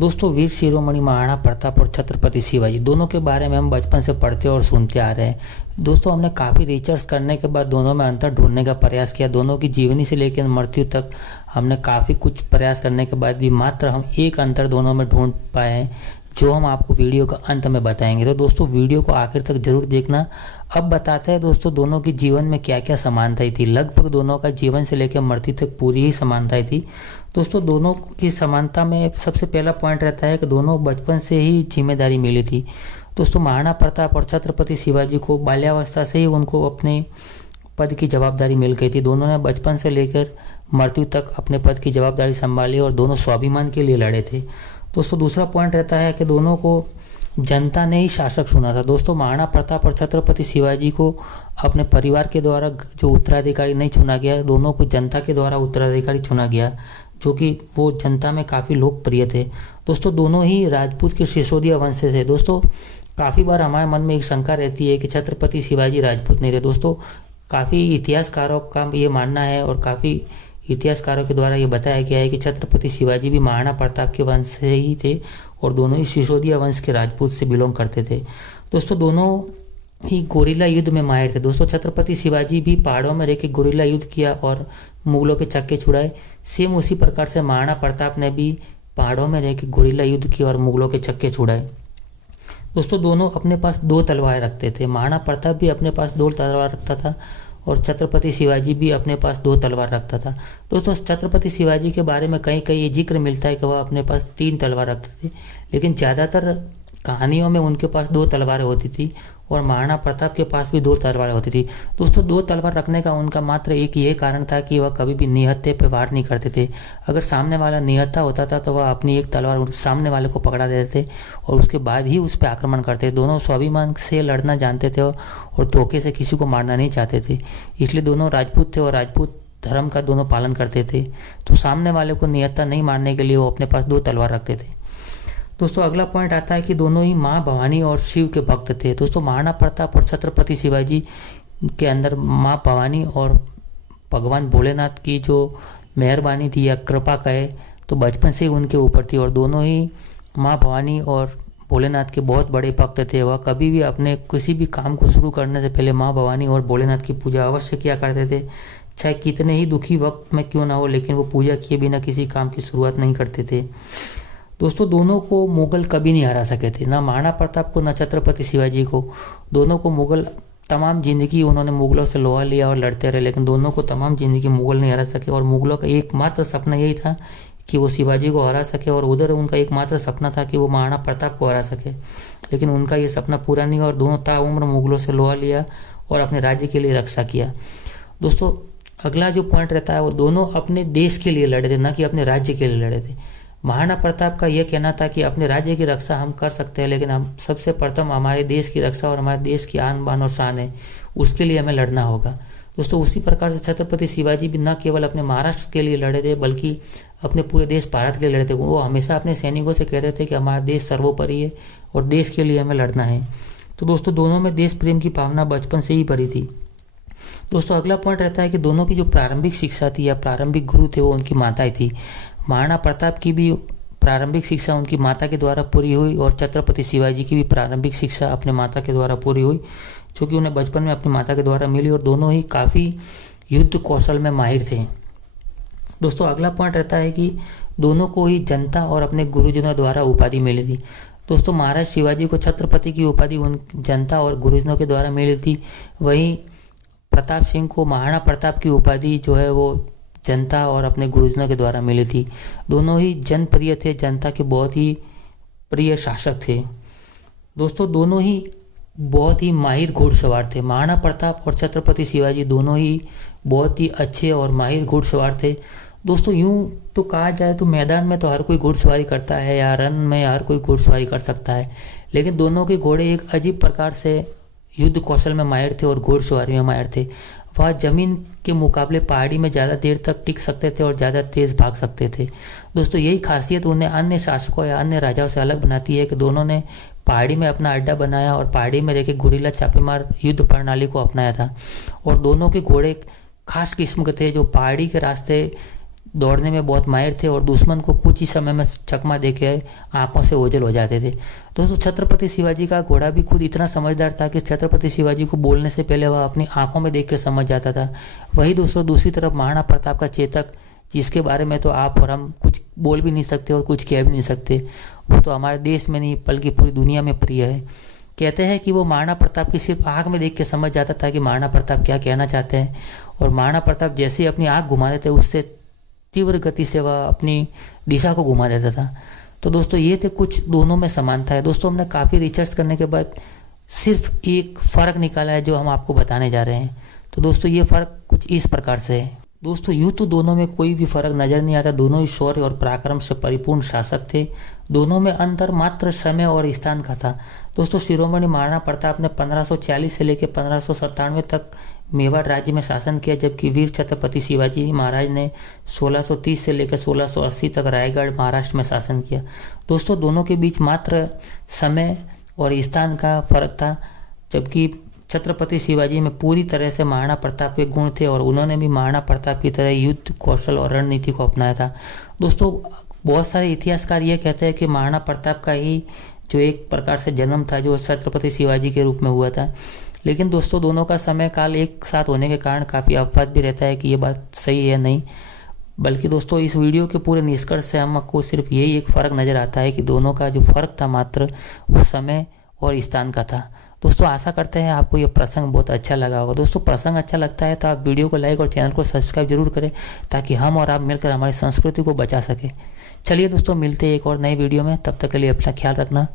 दोस्तों, वीर शिरोमणि महाराणा प्रताप और छत्रपति शिवाजी दोनों के बारे में हम बचपन से पढ़ते और सुनते आ रहे हैं। दोस्तों, हमने काफ़ी रिसर्च करने के बाद दोनों में अंतर ढूंढने का प्रयास किया। दोनों की जीवनी से लेकर मृत्यु तक हमने काफ़ी कुछ प्रयास करने के बाद भी मात्र हम एक अंतर दोनों में ढूंढ पाए हैं, जो हम आपको वीडियो का अंत में बताएंगे। तो दोस्तों, वीडियो को आखिर तक जरूर देखना। अब बताते हैं दोस्तों, दोनों की जीवन में क्या क्या समानताएं थी। लगभग दोनों का जीवन से लेकर मृत्यु तक पूरी ही समानताएं थी। दोस्तों, दोनों की समानता में सबसे पहला पॉइंट रहता है कि दोनों बचपन से ही जिम्मेदारी मिली थी। दोस्तों, महाराणा प्रताप और छत्रपति शिवाजी को बाल्यावस्था से ही उनको अपने पद की जवाबदारी मिल गई थी। दोनों ने बचपन से लेकर मृत्यु तक अपने पद की जवाबदारी संभाली और दोनों स्वाभिमान के लिए लड़े थे। दोस्तों, दूसरा पॉइंट रहता है कि दोनों को जनता ने ही शासक चुना था। दोस्तों, महाराणा प्रताप और छत्रपति शिवाजी को अपने परिवार के द्वारा जो उत्तराधिकारी नहीं चुना गया, दोनों को जनता के द्वारा उत्तराधिकारी चुना गया, जो कि वो जनता में काफ़ी लोकप्रिय थे। दोस्तों, दोनों ही राजपूत के सिसोदिया वंश से थे। दोस्तों, काफ़ी बार हमारे मन में एक शंका रहती है कि छत्रपति शिवाजी राजपूत नहीं थे। दोस्तों, काफ़ी इतिहासकारों का ये मानना है और काफ़ी इतिहासकारों के द्वारा ये बताया गया है कि छत्रपति शिवाजी भी महाराणा प्रताप के वंश से ही थे और दोनों ही सिसोदिया वंश के राजपूत से बिलोंग करते थे। दोस्तों, दोनों ही गोरिल्ला युद्ध में माहिर थे। दोस्तों, छत्रपति शिवाजी भी पहाड़ों में रहकर गोरिल्ला युद्ध किया और मुगलों के चक्के छुड़ाए। सेम उसी प्रकार से महाराणा प्रताप ने भी पहाड़ों में रहकर गोरिल्ला युद्ध किया और मुगलों के चक्के छुड़ाए। दोस्तों, दोनों अपने पास दो तलवार रखते थे। महाराणा प्रताप भी अपने पास दो तलवार रखता था और छत्रपति शिवाजी भी अपने पास दो तलवार रखता था। दोस्तों, छत्रपति शिवाजी के बारे में कहीं कहीं ये जिक्र मिलता है कि वह अपने पास 3 तलवार रखते थे, लेकिन ज़्यादातर कहानियों में उनके पास 2 तलवारें होती थी और महाराणा प्रताप के पास भी 2 तलवारें होती थी। दोस्तों, 2 तलवार रखने का उनका मात्र एक ये कारण था कि वह कभी भी निहत्थे पे वार नहीं करते थे। अगर सामने वाला निहत्था होता था तो वह अपनी एक तलवार सामने वाले को पकड़ा देते थे और उसके बाद ही उस पर आक्रमण करते। दोनों स्वाभिमान से लड़ना जानते थे और धोखे से किसी को मारना नहीं चाहते थे। इसलिए दोनों राजपूत थे और राजपूत धर्म का दोनों पालन करते थे। तो सामने वाले को निहत्था नहीं मारने के लिए वो अपने पास 2 तलवार रखते थे। दोस्तों, अगला पॉइंट आता है कि दोनों ही माँ भवानी और शिव के भक्त थे। दोस्तों, महाराणा प्रताप और छत्रपति शिवाजी के अंदर माँ भवानी और भगवान भोलेनाथ की जो मेहरबानी थी या कृपा कहे तो बचपन से ही उनके ऊपर थी और दोनों ही माँ भवानी और भोलेनाथ के बहुत बड़े भक्त थे। वह कभी भी अपने किसी भी काम को शुरू करने से पहले माँ भवानी और भोलेनाथ की पूजा अवश्य किया करते थे। चाहे कितने ही दुखी वक्त में क्यों ना हो, लेकिन वो पूजा किए बिना किसी काम की शुरुआत नहीं करते थे। दोस्तों, दोनों को मुगल कभी नहीं हरा सके थे, ना महाराणा प्रताप को ना छत्रपति शिवाजी को। दोनों को मुगल तमाम जिंदगी उन्होंने मुगलों से लोहा लिया और लड़ते रहे, लेकिन दोनों को तमाम जिंदगी मुगल नहीं हरा सके और मुगलों का एकमात्र सपना यही था कि वो शिवाजी को हरा सके और उधर उनका एकमात्र सपना था कि वो महाराणा प्रताप को हरा सके, लेकिन उनका ये सपना पूरा नहीं और दोनों ताउम्र मुगलों से लोहा लिया और अपने राज्य के लिए रक्षा किया। दोस्तों, अगला जो पॉइंट रहता है वो दोनों अपने देश के लिए लड़े थे, ना कि अपने राज्य के लिए लड़े थे। महाराणा प्रताप का यह कहना था कि अपने राज्य की रक्षा हम कर सकते हैं, लेकिन हम सबसे प्रथम हमारे देश की रक्षा और हमारे देश की आन बान और शान है, उसके लिए हमें लड़ना होगा। दोस्तों, उसी प्रकार से छत्रपति शिवाजी भी न केवल अपने महाराष्ट्र के लिए लड़े थे बल्कि अपने पूरे देश भारत के लिए लड़े थे। वो हमेशा अपने सैनिकों से कहते थे कि हमारा देश सर्वोपरि है और देश के लिए हमें लड़ना है। तो दोस्तों, दोनों में देश प्रेम की भावना बचपन से ही भरी थी। दोस्तों, अगला पॉइंट रहता है कि दोनों की जो प्रारंभिक शिक्षा थी या प्रारंभिक गुरु थे वो उनकी माताएं थी। महाराणा प्रताप की भी प्रारंभिक शिक्षा उनकी माता के द्वारा पूरी हुई और छत्रपति शिवाजी की भी प्रारंभिक शिक्षा अपने माता के द्वारा पूरी हुई, जो कि उन्हें बचपन में अपनी माता के द्वारा मिली और दोनों ही काफ़ी युद्ध कौशल में माहिर थे। दोस्तों, अगला पॉइंट रहता है कि दोनों को ही जनता और अपने गुरुजनों द्वारा उपाधि मिली थी। दोस्तों, महाराज शिवाजी को छत्रपति की उपाधि उन जनता और गुरुजनों के द्वारा मिली थी, वहीं प्रताप सिंह को महाराणा प्रताप की उपाधि जो है वो जनता और अपने गुरुजनों के द्वारा मिली थी। दोनों ही जनप्रिय थे, जनता के बहुत ही प्रिय शासक थे। दोस्तों, दोनों ही बहुत ही माहिर घुड़सवार थे। महाराणा प्रताप और छत्रपति शिवाजी दोनों ही बहुत ही अच्छे और माहिर घुड़सवार थे। दोस्तों, यूँ तो कहा जाए तो मैदान में तो हर कोई घुड़सवारी करता है या रन में हर कोई घुड़सवारी कर सकता है, लेकिन दोनों के घोड़े एक अजीब प्रकार से युद्ध कौशल में माहिर थे और घुड़सवारी में माहिर थे। वह जमीन के मुकाबले पहाड़ी में ज़्यादा देर तक टिक सकते थे और ज़्यादा तेज़ भाग सकते थे। दोस्तों, यही खासियत उन्हें अन्य शासकों या अन्य राजाओं से अलग बनाती है कि दोनों ने पहाड़ी में अपना अड्डा बनाया और पहाड़ी में रहकर गुरिल्ला छापेमार युद्ध प्रणाली को अपनाया था और दोनों के घोड़े खास किस्म के थे जो पहाड़ी के रास्ते दौड़ने में बहुत माहिर थे और दुश्मन को कुछ ही समय में चकमा देके आंखों से ओझल हो जाते थे। दोस्तों छत्रपति शिवाजी का घोड़ा भी खुद इतना समझदार था कि छत्रपति शिवाजी को बोलने से पहले वह अपनी आंखों में देख के समझ जाता था। वही दोस्तों दूसरी तरफ महाराणा प्रताप का चेतक, जिसके बारे में तो आप और हम कुछ बोल भी नहीं सकते और कुछ कह भी नहीं सकते, वो तो हमारे देश में नहीं बल्कि पूरी दुनिया में प्रिय है। कहते हैं कि वो महाराणा प्रताप की सिर्फ आंख में देख के समझ जाता था कि महाराणा प्रताप क्या कहना चाहते हैं, और महाराणा प्रताप जैसे ही अपनी आंख घुमा देते उससे तीव्र गति से वह अपनी दिशा को घुमा देता था। तो दोस्तों ये थे कुछ दोनों में समानता है। दोस्तों हमने काफ़ी रिसर्च करने के बाद सिर्फ एक फ़र्क निकाला है जो हम आपको बताने जा रहे हैं। तो दोस्तों ये फ़र्क कुछ इस प्रकार से है। दोस्तों यूँ तो दोनों में कोई भी फर्क नजर नहीं आता, दोनों ही शौर्य और पराक्रम से परिपूर्ण शासक थे। दोनों में अंतर मात्र समय और स्थान का था। दोस्तों शिरोमणि महाराणा प्रताप ने 1540 से लेकर 1597 तक मेवाड़ राज्य में शासन किया, जबकि वीर छत्रपति शिवाजी महाराज ने 1630 से लेकर 1680 तक रायगढ़ महाराष्ट्र में शासन किया। दोस्तों दोनों के बीच मात्र समय और स्थान का फर्क था, जबकि छत्रपति शिवाजी में पूरी तरह से महाराणा प्रताप के गुण थे और उन्होंने भी महाराणा प्रताप की तरह युद्ध कौशल और रणनीति को अपनाया था। दोस्तों बहुत सारे इतिहासकार ये कहते हैं कि महाराणा प्रताप का ही जो एक प्रकार से जन्म था जो छत्रपति शिवाजी के रूप में हुआ था, लेकिन दोस्तों दोनों का समय काल एक साथ होने के कारण काफ़ी अपवाद भी रहता है कि ये बात सही है नहीं। बल्कि दोस्तों इस वीडियो के पूरे निष्कर्ष से हमको सिर्फ यही एक फ़र्क नज़र आता है कि दोनों का जो फ़र्क था मात्र वो समय और स्थान का था। दोस्तों आशा करते हैं आपको ये प्रसंग बहुत अच्छा लगा होगा। दोस्तों प्रसंग अच्छा लगता है तो आप वीडियो को लाइक और चैनल को सब्सक्राइब जरूर करें, ताकि हम और आप मिलकर हमारी संस्कृति को बचा सकें। चलिए दोस्तों मिलते हैं एक और नई वीडियो में, तब तक के लिए अपना ख्याल रखना।